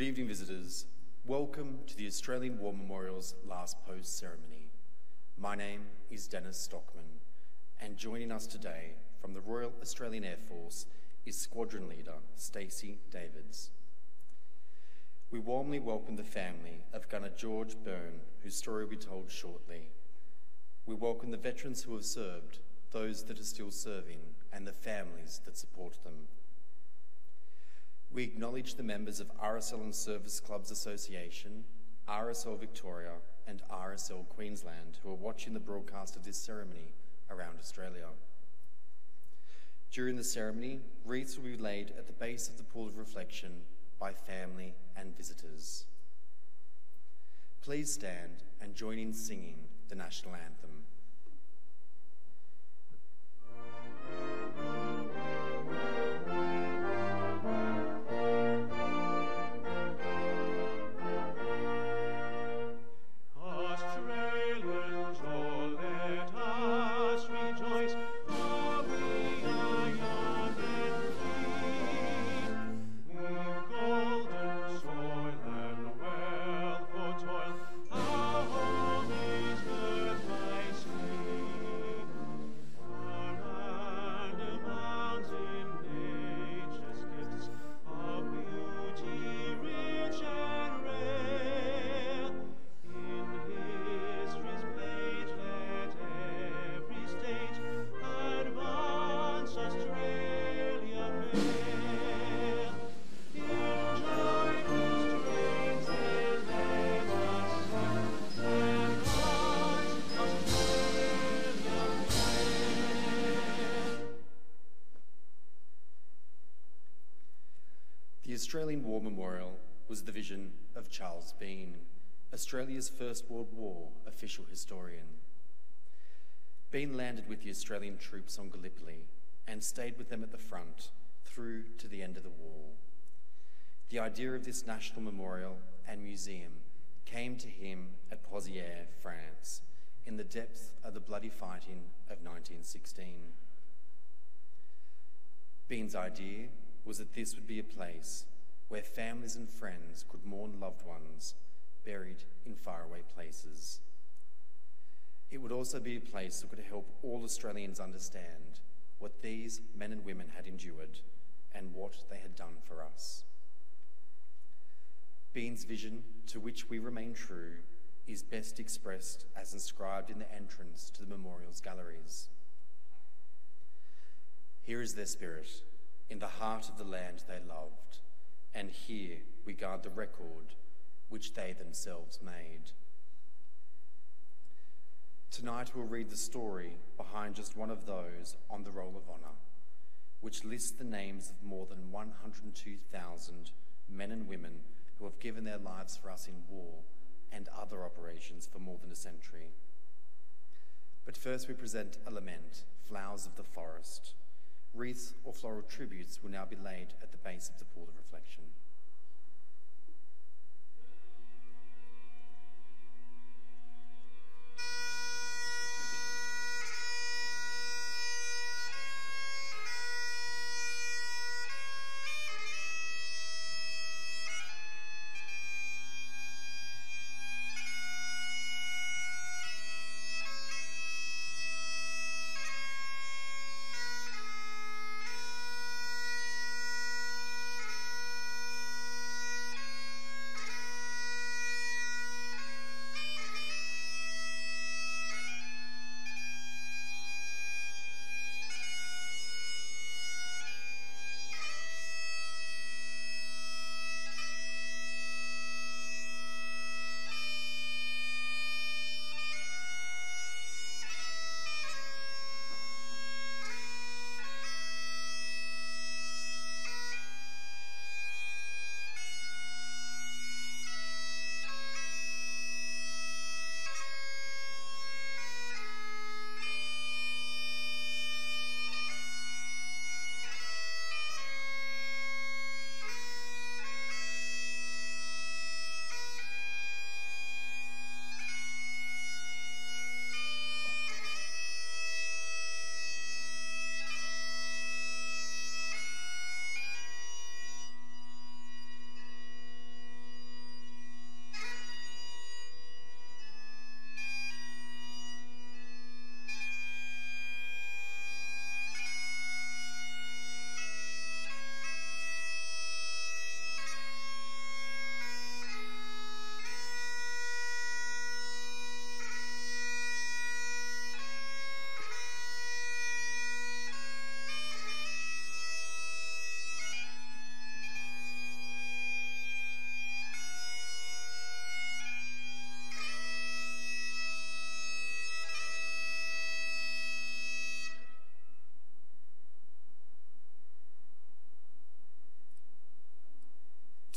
Good evening, visitors. Welcome to the Australian War Memorial's last post ceremony. My name is Dennis Stockman, and joining us today from the Royal Australian Air Force is Squadron Leader Stacey Davids. We warmly welcome the family of Gunner George Byrne, whose story will be told shortly. We welcome the veterans who have served, those that are still serving, and the families that support them. We acknowledge the members of RSL Services Clubs Association, RSL Victoria, and RSL Queensland who are watching the broadcast of this ceremony around Australia. During the ceremony, wreaths will be laid at the base of the pool of reflection by family and visitors. Please stand and join in singing the national anthem. The Australian War Memorial was the vision of Charles Bean, Australia's First World War official historian. Bean landed with the Australian troops on Gallipoli and stayed with them at the front through to the end of the war. The idea of this national memorial and museum came to him at Pozières, France, in the depth of the bloody fighting of 1916. Bean's idea was that this would be a place where families and friends could mourn loved ones buried in faraway places. It would also be a place that could help all Australians understand what these men and women had endured and what they had done for us. Bean's vision, to which we remain true, is best expressed as inscribed in the entrance to the memorial's galleries. Here is their spirit, in the heart of the land they loved, and here we guard the record which they themselves made. Tonight we'll read the story behind just one of those on the Roll of Honour, which lists the names of more than 102,000 men and women who have given their lives for us in war and other operations for more than a century. But first we present a lament, Flowers of the Forest. Wreaths or floral tributes will now be laid at the base of the pool of reflection.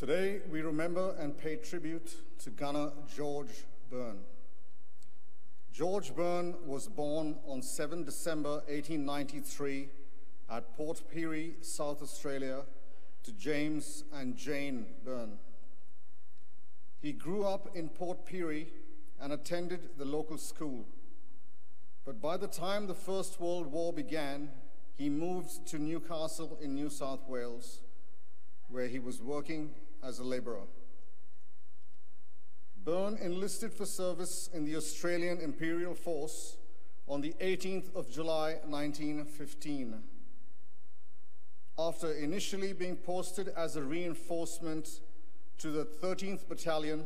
Today, we remember and pay tribute to Gunner George Byrne. George Byrne was born on 7 December 1893 at Port Pirie, South Australia, to James and Jane Byrne. He grew up in Port Pirie and attended the local school. But by the time the First World War began, he moved to Newcastle in New South Wales, where he was working as a labourer. Byrne enlisted for service in the Australian Imperial Force on the 18th of July 1915. After initially being posted as a reinforcement to the 13th Battalion,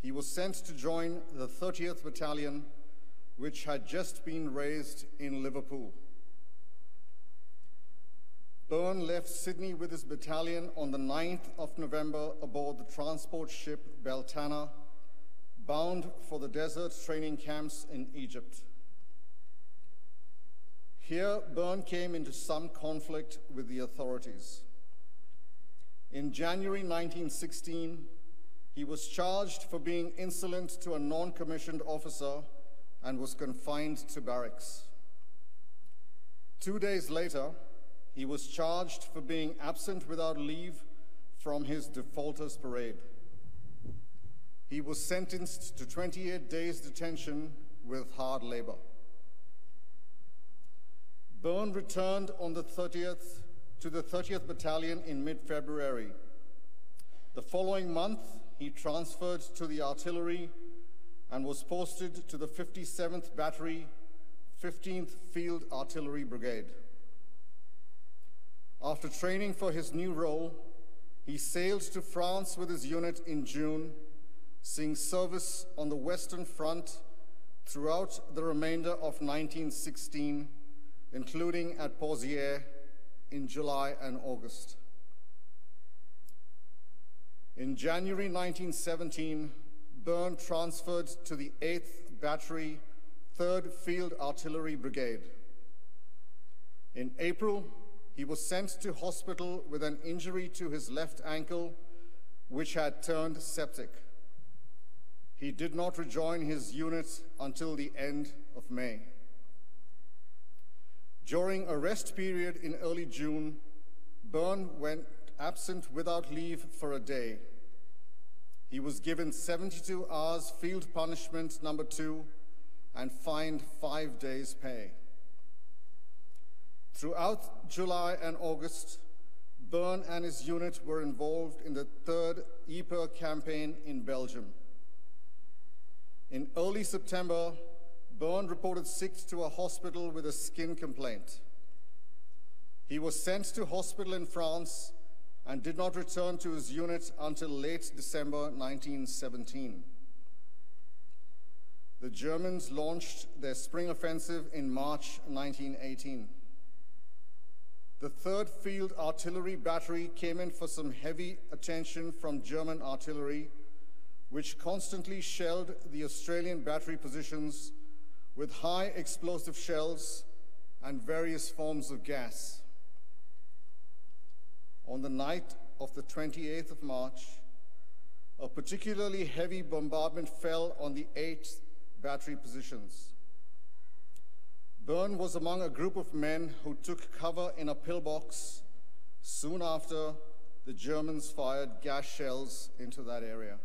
he was sent to join the 30th Battalion, which had just been raised in Liverpool. Byrne left Sydney with his battalion on the 9th of November aboard the transport ship Beltana, bound for the desert training camps in Egypt. Here, Byrne came into some conflict with the authorities. In January 1916, he was charged for being insolent to a non-commissioned officer and was confined to barracks. 2 days later, he was charged for being absent without leave from his defaulters parade. He was sentenced to 28 days detention with hard labor. Byrne returned on the 30th to the 30th Battalion in mid-February. The following month, he transferred to the artillery and was posted to the 57th Battery, 15th Field Artillery Brigade. After training for his new role, he sailed to France with his unit in June, seeing service on the Western Front throughout the remainder of 1916, including at Pozières in July and August. In January 1917, Byrne transferred to the 8th Battery, 3rd Field Artillery Brigade. In April, he was sent to hospital with an injury to his left ankle, which had turned septic. He did not rejoin his unit until the end of May. During a rest period in early June, Byrne went absent without leave for a day. He was given 72 hours field punishment number 2 and fined 5 days' pay. Throughout July and August, Byrne and his unit were involved in the 3rd Ypres campaign in Belgium. In early September, Byrne reported sick to a hospital with a skin complaint. He was sent to hospital in France and did not return to his unit until late December 1917. The Germans launched their spring offensive in March 1918. The 3rd Field Artillery Battery came in for some heavy attention from German artillery, which constantly shelled the Australian battery positions with high explosive shells and various forms of gas. On the night of the 28th of March, a particularly heavy bombardment fell on the 8th Battery positions. Byrne was among a group of men who took cover in a pillbox soon after the Germans fired gas shells into that area.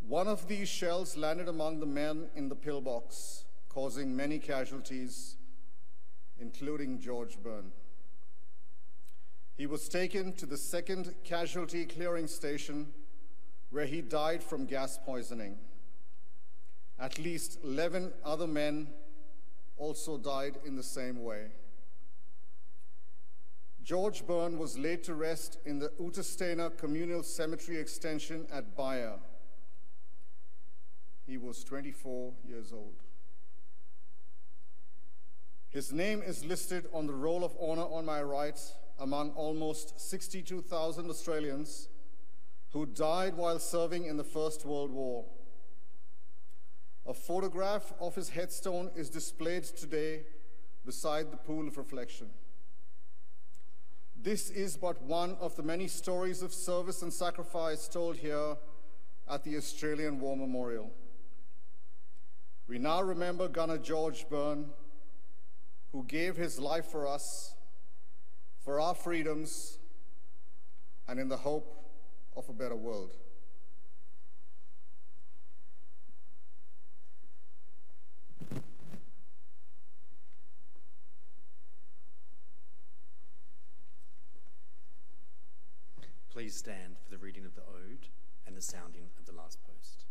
One of these shells landed among the men in the pillbox, causing many casualties, including George Byrne. He was taken to the 2nd Casualty Clearing Station, where he died from gas poisoning. At least 11 other men also died in the same way. George Byrne was laid to rest in the Untersteiner Communal Cemetery Extension at Bayer. He was 24 years old. His name is listed on the Roll of Honor on my right among almost 62,000 Australians who died while serving in the First World War. A photograph of his headstone is displayed today beside the pool of reflection. this is but one of the many stories of service and sacrifice told here at the Australian War Memorial. We now remember Gunner George Byrne, who gave his life for us, for our freedoms, and in the hope of a better world. Please stand for the reading of the ode and the sounding of the last post.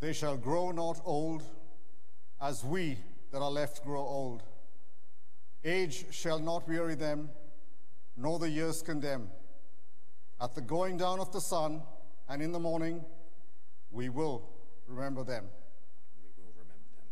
They shall grow not old, as we that are left grow old. Age shall not weary them, nor the years condemn. At the going down of the sun and in the morning, we will remember them. We will remember them.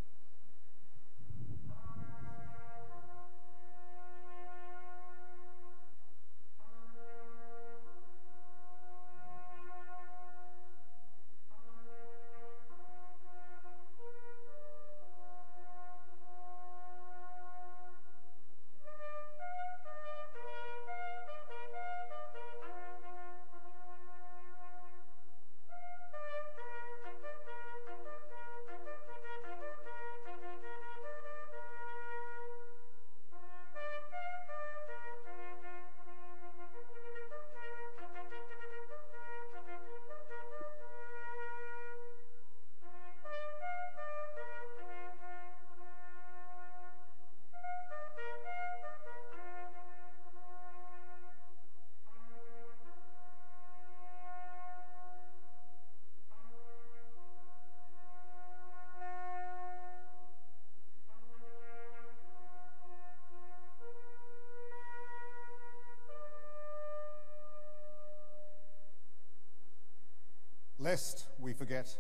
Lest we forget.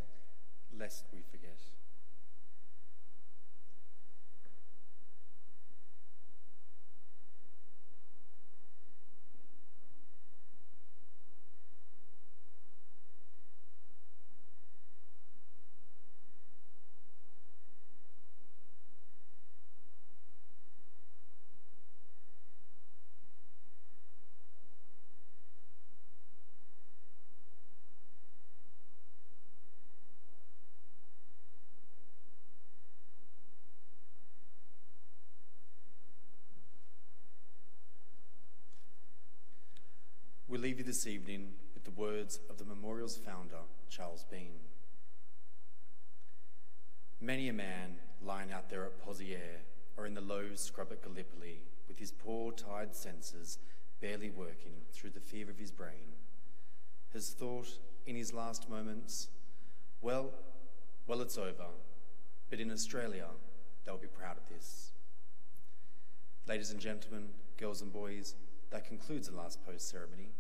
Lest we forget. We leave you this evening with the words of the memorial's founder, Charles Bean. Many a man lying out there at Poziere or in the low scrub at Gallipoli with his poor tired senses barely working through the fear of his brain has thought in his last moments, well, it's over, but in Australia they'll be proud of this. Ladies and gentlemen, girls and boys, that concludes the last post ceremony.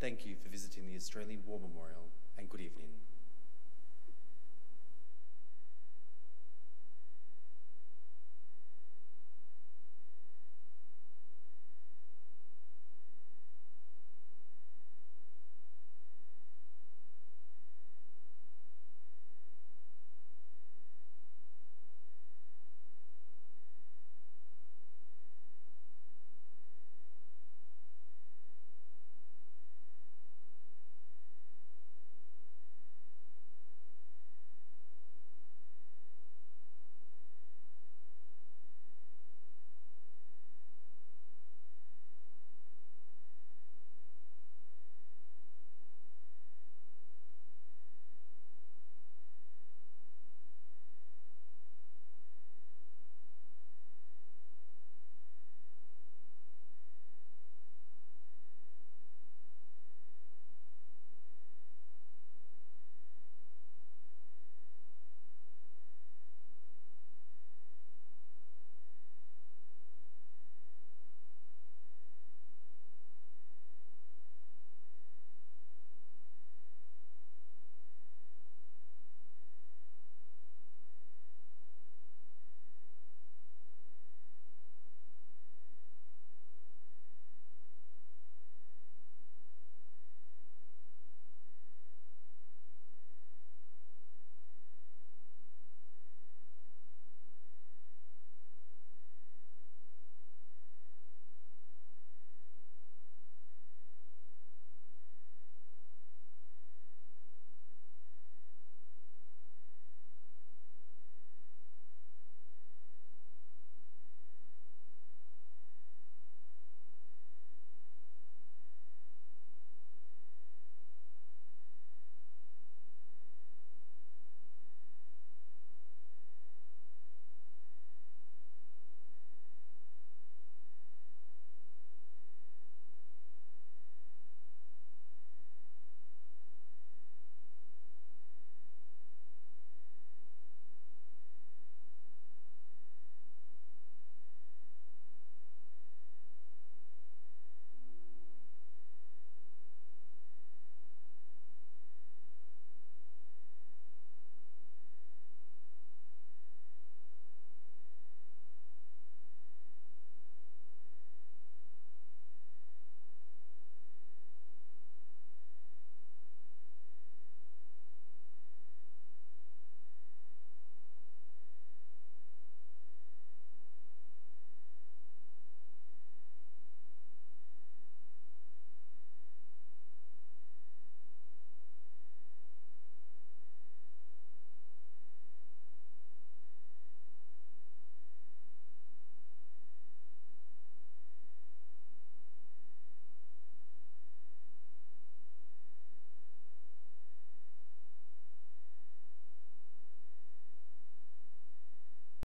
Thank you for visiting the Australian War Memorial, and good evening.